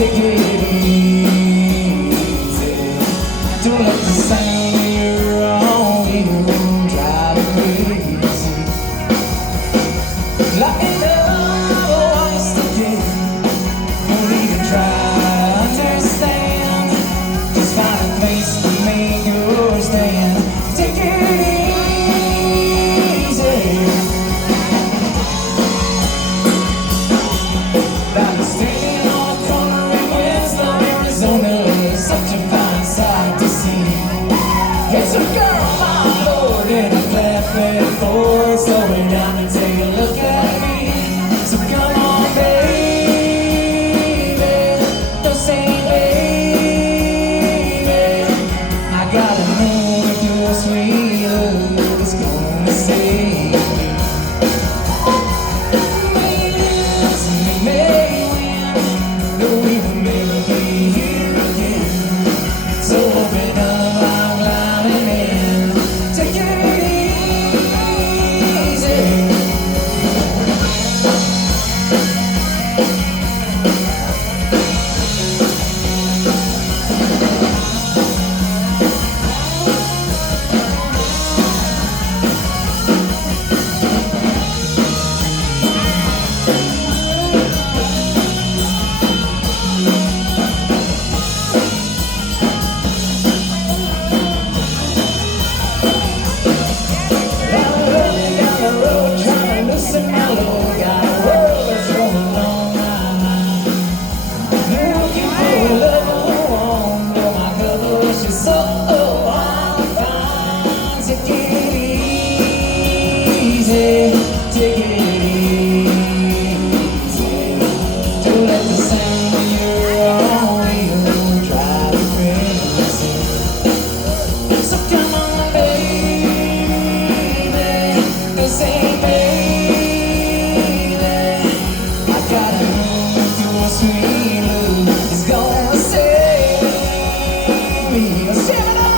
take it easy. Don't let the sound of your own wheel drive you crazy. Like another voice again, don't even try to understand. Just find a place to make your stand. Take it easy. I'm standing on a corner in Winslow, Arizona. Such a fine sight to see. It's a girl, my lord, in a flatbed Ford, slowing down and take a look at me. So come on, baby, don't say baby. I gotta know if your sweet love is gonna save me. Maybe lose, maybe win, though we will never be here again. So open up, I'm climbing in. Take it easy. Rolling down the road, trying to loosen my load. Got a world that's rolling on my mind. Looking for a lover who won't blow my cover. She's so fine. Take it easy, take it easy. Don't let the sound of your own wheel drive you crazy. So come on, baby, don't say baby. I gotta know if your sweet love is gonna save me. Sing it on.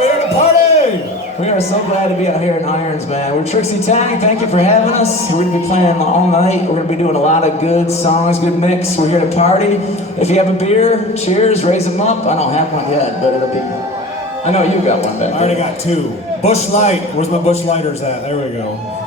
We're here to party! We are so glad to be out here in Irons, man. We're Trixie Tang. Thank you for having us. We're going to be playing all night. We're going to be doing a lot of good songs, good mix. We're here to party. If you have a beer, cheers, raise them up. I don't have one yet, but it'll be... I know you got one back there. I already got two. Bush Light. Where's my Bush Lighters at? There we go.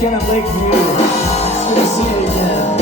weekend at Lakeview. It's good to see you again.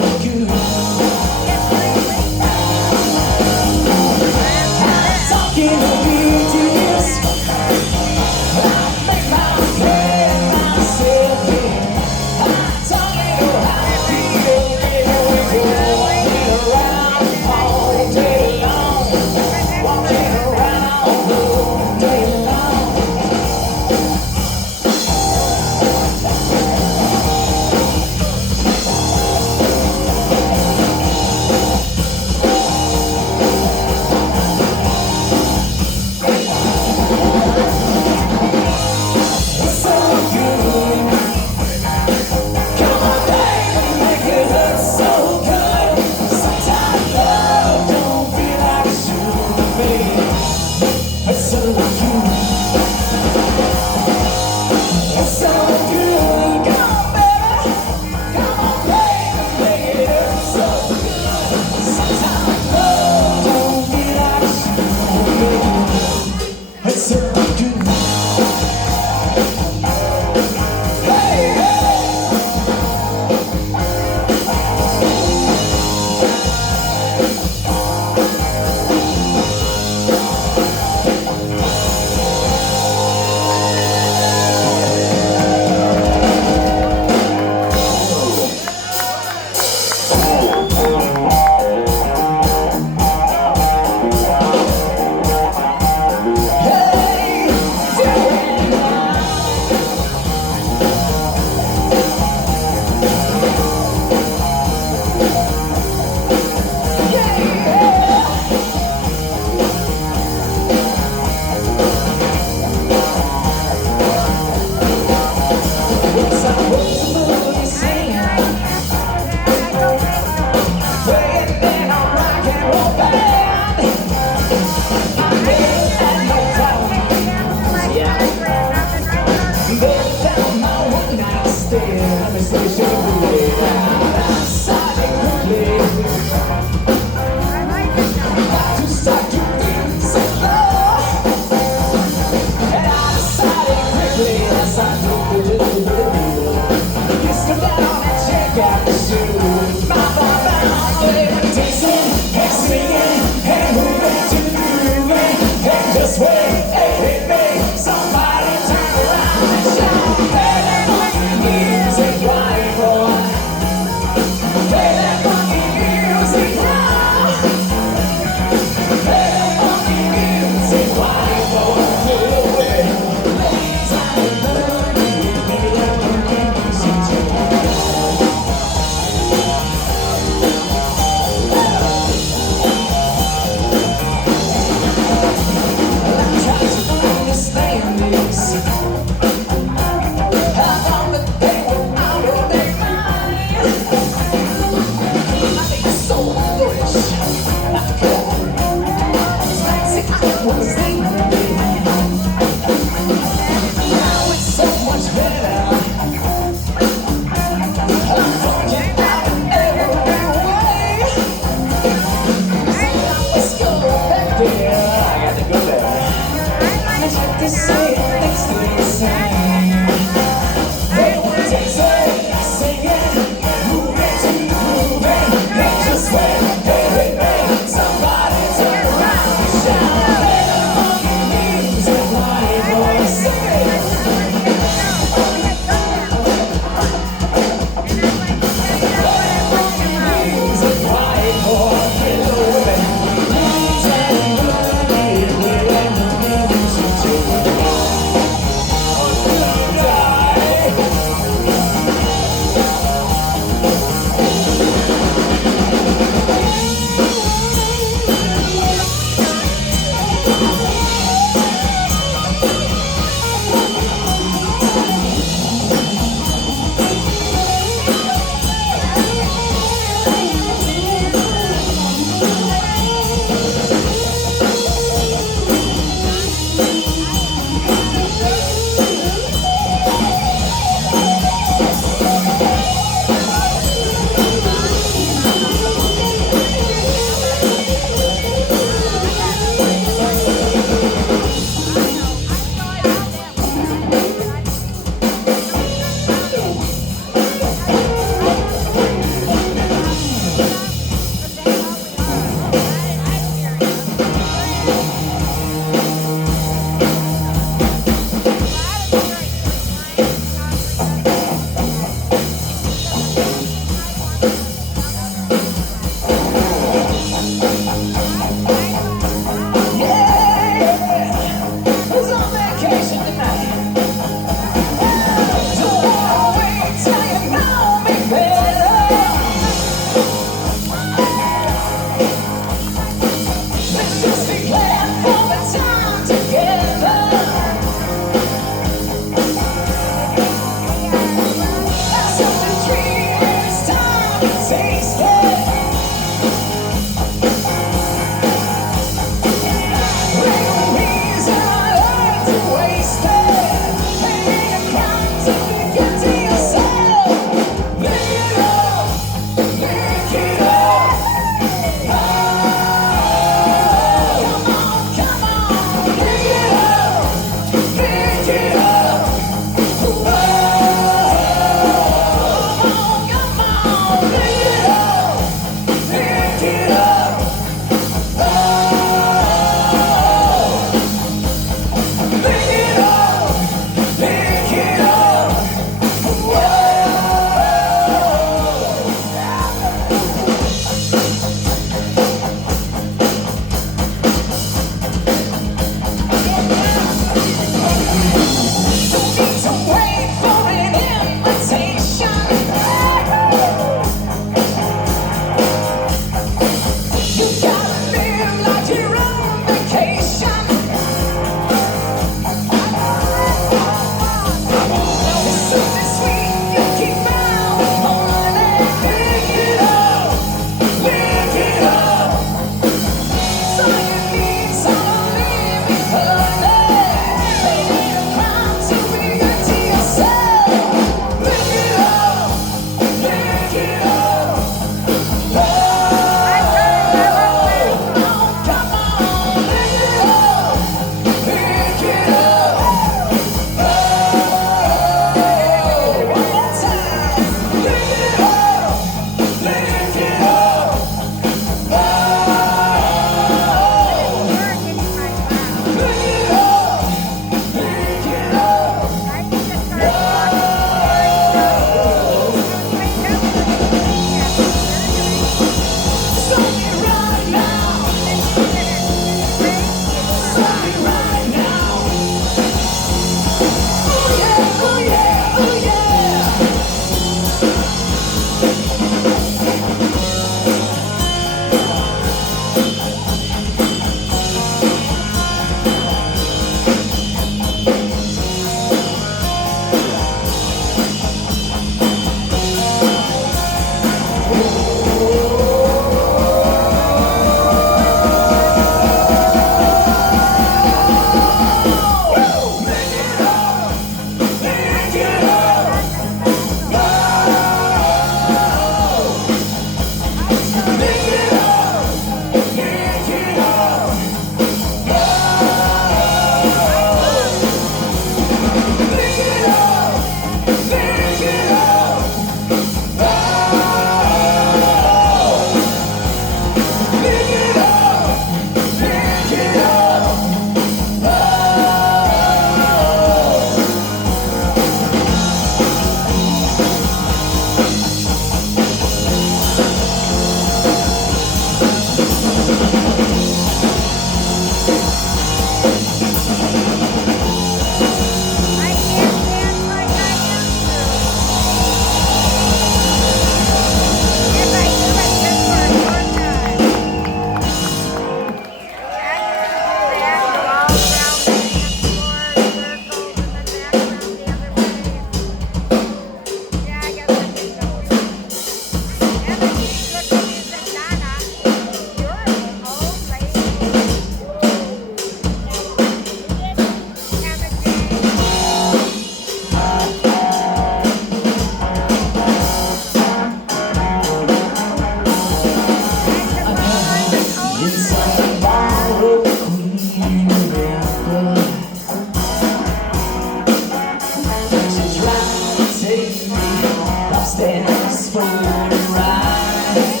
for a ride.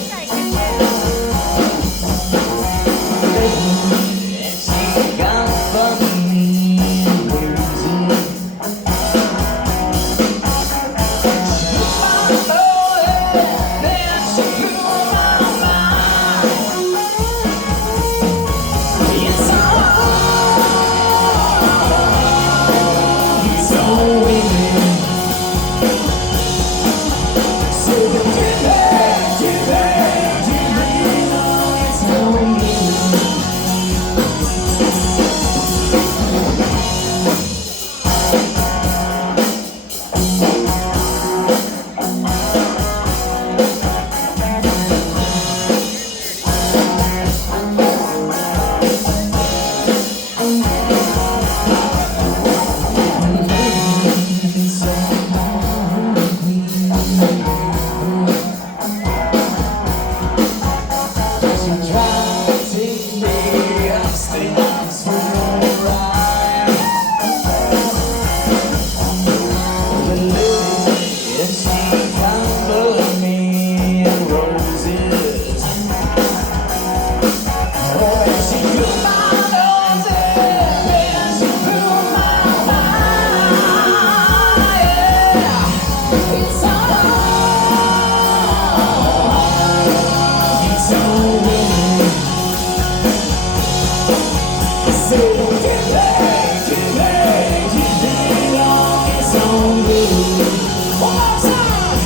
And she got for me roses. She put my love, then she blew my mind. It's all women. So give me, long it's all women. She tried to take me upstairs for a ride. The lady, she covered me in roses. Oh, and she blew my nose and she blew my mind. Yeah, it's all women. So give me long it's all women. One more time.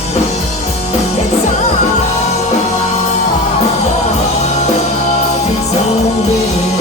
It's all women.